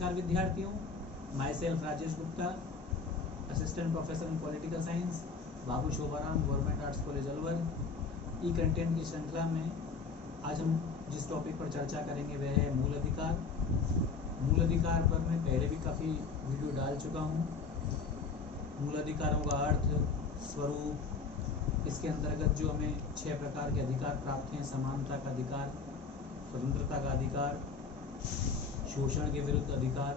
नमस्कार विद्यार्थियों, my self Rajesh Gupta, assistant professor in political science, Babu Shobharam government arts college Alwar. E content की श्रृंखला में आज हम जिस टॉपिक पर चर्चा करेंगे वह है मूल अधिकार। मूल अधिकार पर मैं पहले भी काफ़ी वीडियो डाल चुका हूँ। मूल अधिकारों का अर्थ, स्वरूप, इसके अंतर्गत जो हमें 6 प्रकार के अधिकार प्राप्त हैं: समानता का अधिकार, स्वतंत्रता का अधिकार, शोषण के विरुद्ध अधिकार,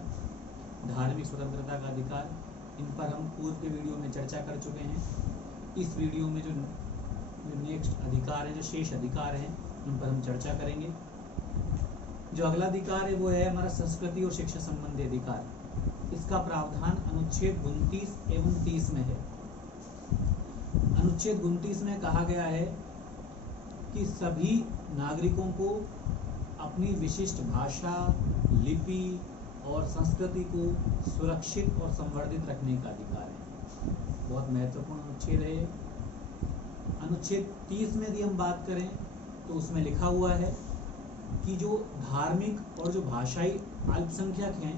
धार्मिक स्वतंत्रता का अधिकार। इन पर हम पूर्व के वीडियो में चर्चा कर चुके हैं। इस वीडियो में जो नेक्स्ट अधिकार है, जो शेष अधिकार हैं, उन पर हम चर्चा करेंगे। जो अगला अधिकार है वो है हमारा संस्कृति और शिक्षा संबंधी अधिकार। इसका प्रावधान अनुच्छेद 29 एवं 30 में है। अनुच्छेद 29 में कहा गया है कि सभी नागरिकों को अपनी विशिष्ट भाषा, लिपि और संस्कृति को सुरक्षित और संवर्धित रखने का अधिकार है। बहुत महत्वपूर्ण अनुच्छेद है। अनुच्छेद 30 में यदि हम बात करें तो उसमें लिखा हुआ है कि जो धार्मिक और जो भाषाई अल्पसंख्यक हैं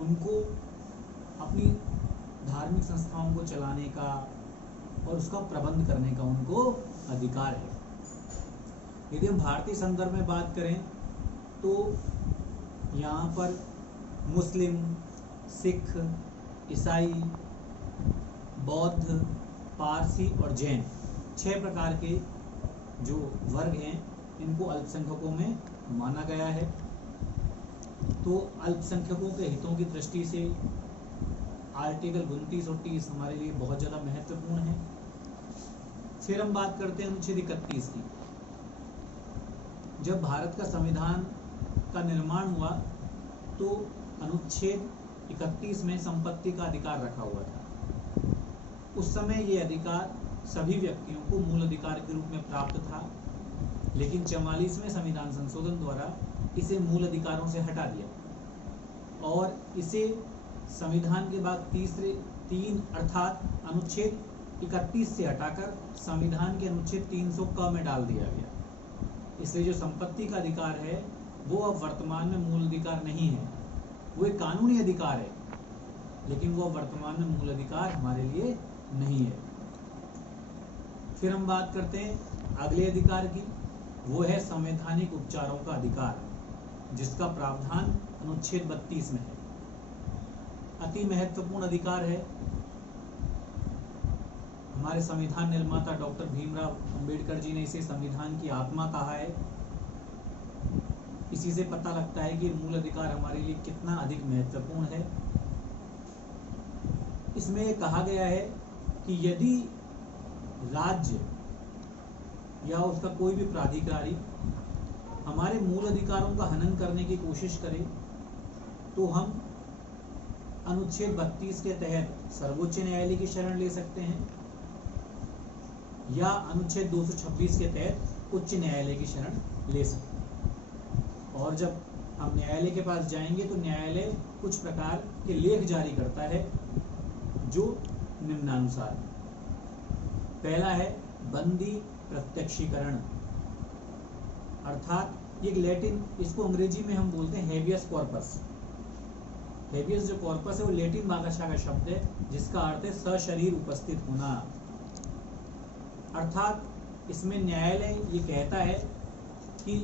उनको अपनी धार्मिक संस्थाओं को चलाने का और उसका प्रबंध करने का उनको अधिकार है। यदि हम भारतीय संदर्भ में बात करें तो यहाँ पर मुस्लिम, सिख, ईसाई, बौद्ध, पारसी और जैन 6 प्रकार के जो वर्ग हैं इनको अल्पसंख्यकों में माना गया है। तो अल्पसंख्यकों के हितों की दृष्टि से आर्टिकल 29 और 30 हमारे लिए बहुत ज़्यादा महत्वपूर्ण है। फिर हम बात करते हैं अनुच्छेद 31 की। जब भारत का संविधान का निर्माण हुआ तो अनुच्छेद 31 में संपत्ति का अधिकार रखा हुआ था। उस समय ये अधिकार सभी व्यक्तियों को मूल अधिकार के रूप में प्राप्त था, लेकिन 44वें संविधान संशोधन द्वारा इसे मूल अधिकारों से हटा दिया और इसे संविधान के बाद 3 अर्थात अनुच्छेद 31 से हटाकर संविधान के अनुच्छेद 300 क में डाल दिया गया। इसलिए जो संपत्ति का अधिकार है वो अब वर्तमान में मूल अधिकार नहीं है। वो एक कानूनी अधिकार है, लेकिन वो वर्तमान में मूल अधिकार हमारे लिए नहीं है। फिर हम बात करते हैं अगले अधिकार की। वो है संवैधानिक उपचारों का अधिकार, जिसका प्रावधान अनुच्छेद 32 में है। अति महत्वपूर्ण अधिकार है। हमारे संविधान निर्माता डॉक्टर भीमराव अंबेडकर जी ने इसे संविधान की आत्मा कहा है। इसी से पता लगता है कि मूल अधिकार हमारे लिए कितना अधिक महत्वपूर्ण है। इसमें कहा गया है कि यदि राज्य या उसका कोई भी प्राधिकारी हमारे मूल अधिकारों का हनन करने की कोशिश करे तो हम अनुच्छेद 32 के तहत सर्वोच्च न्यायालय की शरण ले सकते हैं या अनुच्छेद 226 के तहत उच्च न्यायालय की शरण ले सकते हैं। और जब हम न्यायालय के पास जाएंगे तो न्यायालय कुछ प्रकार के लेख जारी करता है जो निम्नानुसार। पहला है बंदी प्रत्यक्षीकरण, अर्थात एक लैटिन, इसको अंग्रेजी में हम बोलते हैं हेबियस कॉर्पस। हेबियस जो कॉर्पस है वो लैटिन भाषा का शब्द है जिसका अर्थ है सशरीर उपस्थित होना। अर्थात इसमें न्यायालय ये कहता है कि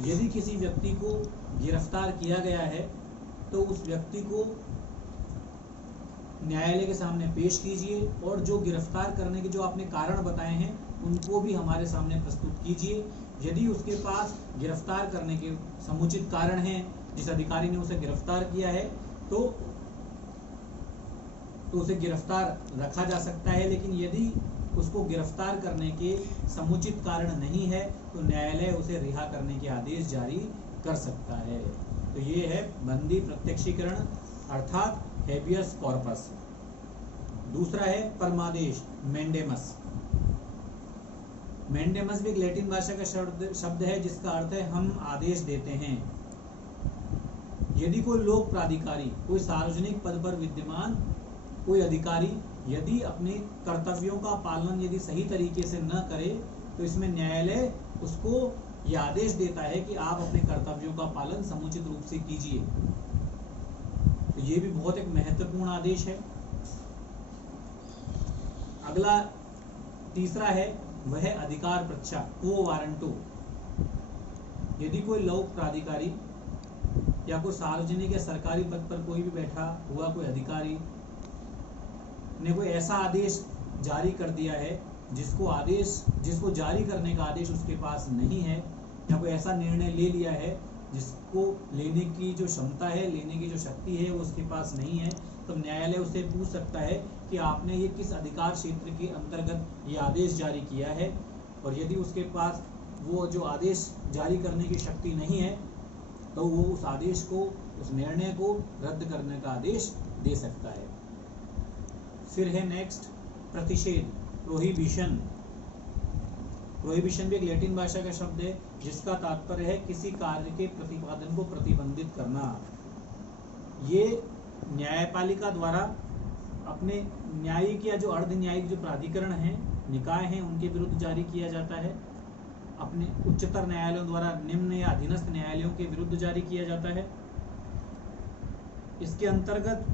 यदि किसी व्यक्ति को गिरफ्तार किया गया है तो उस व्यक्ति को न्यायालय के सामने पेश कीजिए और जो गिरफ्तार करने के जो आपने कारण बताए हैं उनको भी हमारे सामने प्रस्तुत कीजिए। यदि उसके पास गिरफ्तार करने के समुचित कारण हैं, जिस अधिकारी ने उसे गिरफ्तार किया है तो उसे गिरफ्तार रखा जा सकता है। लेकिन यदि उसको गिरफ्तार करने के समुचित कारण नहीं है तो न्यायालय उसे रिहा करने के आदेश जारी कर सकता है। तो ये है बंदी प्रत्यक्षीकरण अर्थात हेबियस कॉर्पस। दूसरा है परमादेश, मैंडेमस। मैंडेमस भी एक लैटिन भाषा का शब्द है जिसका अर्थ है हम आदेश देते हैं। यदि कोई लोक प्राधिकारी, कोई सार्वजनिक पद पर विद्यमान कोई अधिकारी यदि अपने कर्तव्यों का पालन यदि सही तरीके से न करे तो इसमें न्यायालय उसको यह आदेश देता है कि आप अपने कर्तव्यों का पालन समुचित रूप से कीजिए। तो ये भी बहुत एक महत्वपूर्ण आदेश है। अगला तीसरा है वह है अधिकार प्रच्छा, क्वो वारंटो। यदि कोई लोक प्राधिकारी या कोई सार्वजनिक या सरकारी पद पर कोई भी बैठा हुआ कोई अधिकारी ने कोई ऐसा आदेश जारी कर दिया है जिसको जारी करने का आदेश उसके पास नहीं है, या कोई ऐसा निर्णय ले लिया है जिसको लेने की जो क्षमता है, लेने की जो शक्ति है वो उसके पास नहीं है, तो न्यायालय उससे पूछ सकता है कि आपने ये किस अधिकार क्षेत्र के अंतर्गत ये आदेश जारी किया है। और यदि उसके पास वो जो आदेश जारी करने की शक्ति नहीं है तो वो उस आदेश को, उस निर्णय को रद्द करने का आदेश दे सकता है। फिर है नेक्स्ट प्रतिषेध, प्रोहिबिशन। प्रोहिबिशन भी एक लैटिन भाषा का शब्द है जिसका तात्पर्य है किसी कार्य के प्रतिपादन को प्रतिबंधित करना। ये न्यायपालिका द्वारा अपने न्यायिक या जो अर्ध न्यायिक जो प्राधिकरण हैं, निकाय हैं, उनके विरुद्ध जारी किया जाता है। अपने उच्चतर न्यायालयों द्वारा निम्न या अधीनस्थ न्यायालयों के विरुद्ध जारी किया जाता है। इसके अंतर्गत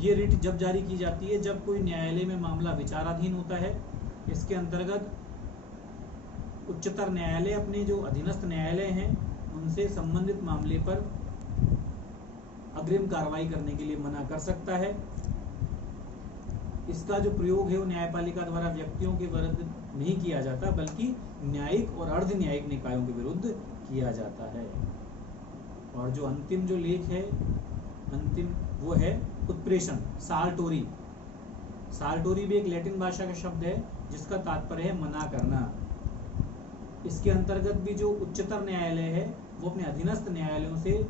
ये रिट जब जारी की जाती है जब कोई न्यायालय में मामला विचाराधीन होता है। इसके अंतर्गत उच्चतर न्यायालय अपने जो अधीनस्थ न्यायालय हैं उनसे संबंधित मामले पर अग्रिम कार्रवाई करने के लिए मना कर सकता है। इसका जो प्रयोग है वो न्यायपालिका द्वारा व्यक्तियों के विरुद्ध नहीं किया जाता बल्कि न्यायिक और अर्ध न्यायिक निकायों के विरुद्ध किया जाता है। और जो अंतिम जो लेख है, अंतिम वो है उत्प्रेषण, साल्टोरी। साल्टोरी भी एक लैटिन भाषा का शब्द है जिसका तात्पर्य है मना करना। इसके अंतर्गत भी जो उच्चतर न्यायालय है वो अपने अधीनस्थ न्यायालयों से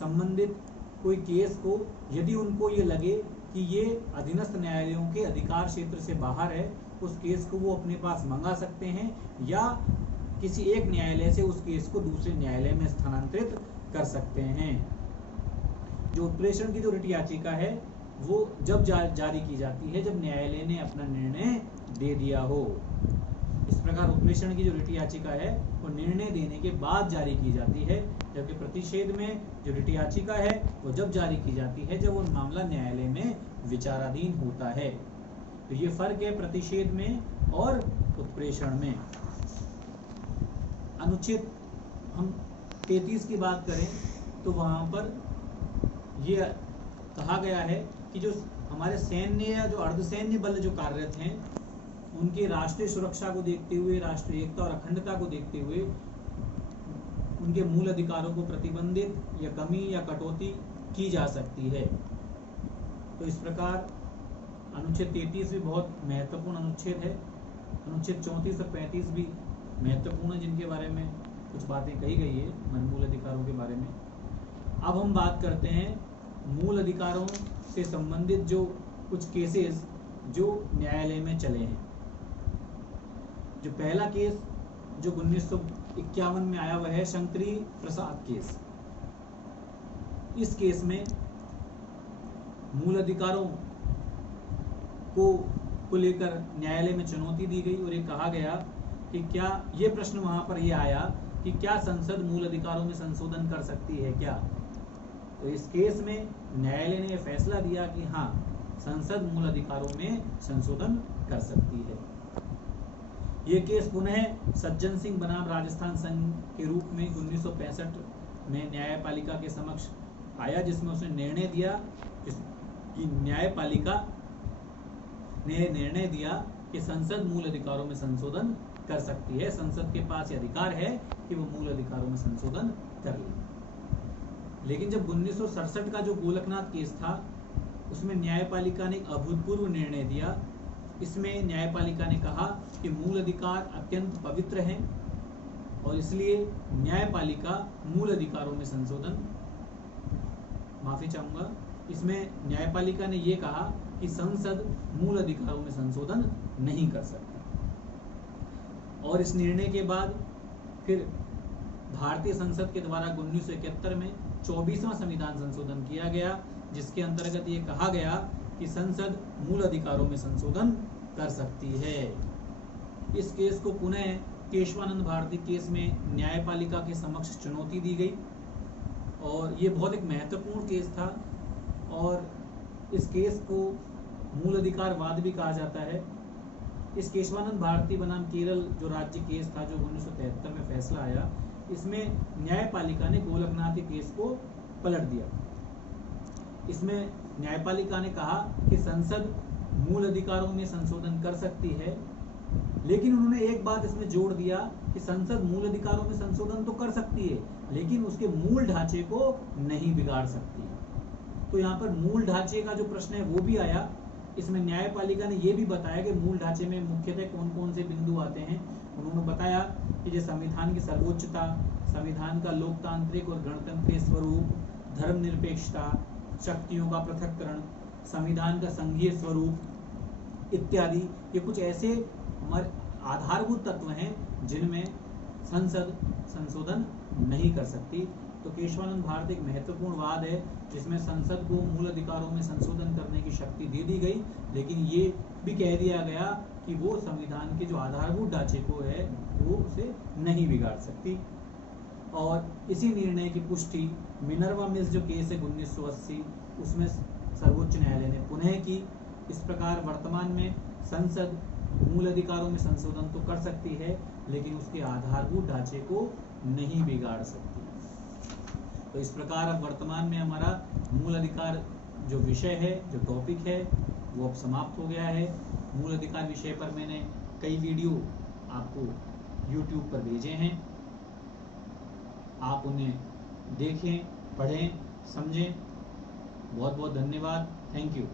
संबंधित कोई केस को, यदि उनको ये लगे कि ये अधीनस्थ न्यायालयों के अधिकार क्षेत्र से बाहर है, उस केस को वो अपने पास मंगा सकते हैं या किसी एक न्यायालय से उस केस को दूसरे न्यायालय में स्थानांतरित कर सकते हैं। जो उत्प्रेषण की जो रिट याचिका है वो जब जारी की जाती है जब न्यायालय ने अपना निर्णय दे दिया हो। इस प्रकार उत्प्रेषण की जो रिट याचिका है वो निर्णय देने के बाद जारी की जाती है, जबकि प्रतिषेध में जो रिट याचिका है वो जब जारी की जाती है जब वो मामला न्यायालय में विचाराधीन होता है। तो ये फर्क है प्रतिषेध में और उत्प्रेषण में। अनुच्छेद हम 33 की बात करें तो वहां पर ये कहा गया है कि जो हमारे सैन्य या जो अर्धसैन्य बल जो कार्यरत हैं उनकी राष्ट्रीय सुरक्षा को देखते हुए, राष्ट्रीय एकता और अखंडता को देखते हुए उनके मूल अधिकारों को प्रतिबंधित या कमी या कटौती की जा सकती है। तो इस प्रकार अनुच्छेद 33 भी बहुत महत्वपूर्ण अनुच्छेद है। अनुच्छेद 34 और 35 भी महत्वपूर्ण है जिनके बारे में कुछ बातें कही गई है मूल अधिकारों के बारे में। अब हम बात करते हैं मूल अधिकारों से संबंधित जो कुछ केसेस जो न्यायालय में चले हैं। जो पहला केस जो 1951 में आया वह है शंकरी प्रसाद केस। इस केस में मूल अधिकारों को लेकर न्यायालय में चुनौती दी गई और ये कहा गया कि क्या ये प्रश्न वहां पर ये आया कि क्या संसद मूल अधिकारों में संशोधन कर सकती है क्या। तो इस केस में न्यायालय ने यह फैसला दिया कि हाँ, संसद मूल अधिकारों में संशोधन कर सकती है। ये केस पुनः सज्जन सिंह बनाम राजस्थान संघ के रूप में 1965 में न्यायपालिका के समक्ष आया, जिसमें उसने निर्णय दिया कि न्यायपालिका ने निर्णय दिया कि संसद मूल अधिकारों में संशोधन कर सकती है। संसद के पास यह अधिकार है कि वो मूल अधिकारों में संशोधन कर ले। लेकिन जब 1967 का जो गोलकनाथ केस था उसमें न्यायपालिका ने एक अभूतपूर्व निर्णय दिया। इसमें न्यायपालिका ने कहा कि मूल अधिकार अत्यंत पवित्र हैं और इसलिए न्यायपालिका मूल अधिकारों में संशोधन, माफी चाहूंगा, इसमें न्यायपालिका ने यह कहा कि संसद मूल अधिकारों में संशोधन नहीं कर सकती। और इस निर्णय के बाद फिर भारतीय संसद के द्वारा 1971 में 24वां संविधान संशोधन किया गया, जिसके अंतर्गत ये कहा गया कि संसद मूल अधिकारों में संशोधन कर सकती है। इस केस को पुनः केशवानंद भारती केस में न्यायपालिका के समक्ष चुनौती दी गई और ये बहुत एक महत्वपूर्ण केस था और इस केस को मूल अधिकारवाद भी कहा जाता है। इस केशवानंद भारती बनाम केरल जो राज्य केस था, जो 1973 में फैसला आया, इसमें न्यायपालिका ने गोलकनाथ के केस को पलट दिया। इसमें न्यायपालिका ने कहा कि संसद मूल अधिकारों में संशोधन कर सकती है, लेकिन उन्होंने एक बात इसमें जोड़ दिया कि संसद मूल अधिकारों में संशोधन तो कर सकती है, लेकिन उसके मूल ढांचे को नहीं बिगाड़ सकती है। तो यहाँ पर मूल ढांचे का जो प्रश्न है वो भी आया। इसमें न्यायपालिका ने ये भी बताया कि मूल ढांचे में मुख्यतः कौन कौन से बिंदु आते हैं। उन्होंने बताया कि जो संविधान की सर्वोच्चता, संविधान का लोकतांत्रिक और गणतंत्रीय स्वरूप, धर्मनिरपेक्षता, शक्तियों का पृथक्करण, संविधान का संघीय स्वरूप इत्यादि, ये कुछ ऐसे हमारे आधारभूत तत्व हैं जिनमें संसद संशोधन नहीं कर सकती। तो केशवानंद भारती एक महत्वपूर्ण वाद है जिसमें संसद को मूल अधिकारों में संशोधन करने की शक्ति दे दी गई, लेकिन ये भी कह दिया गया कि वो संविधान के जो आधारभूत ढांचे को है वो उसे नहीं बिगाड़ सकती। और इसी निर्णय की पुष्टि मिनर्वा मिल्स जो केस है 1980, उसमें सर्वोच्च न्यायालय ने पुनः की। इस प्रकार वर्तमान में संसद मूल अधिकारों में संशोधन तो कर सकती है, लेकिन उसके आधारभूत ढांचे को नहीं बिगाड़ सकती। तो इस प्रकार अब वर्तमान में हमारा मूल अधिकार जो विषय है, जो टॉपिक है, वो अब समाप्त हो गया है। मूल अधिकार विषय पर मैंने कई वीडियो आपको YouTube पर भेजे हैं, आप उन्हें देखें, पढ़ें, समझें। बहुत बहुत धन्यवाद। Thank you.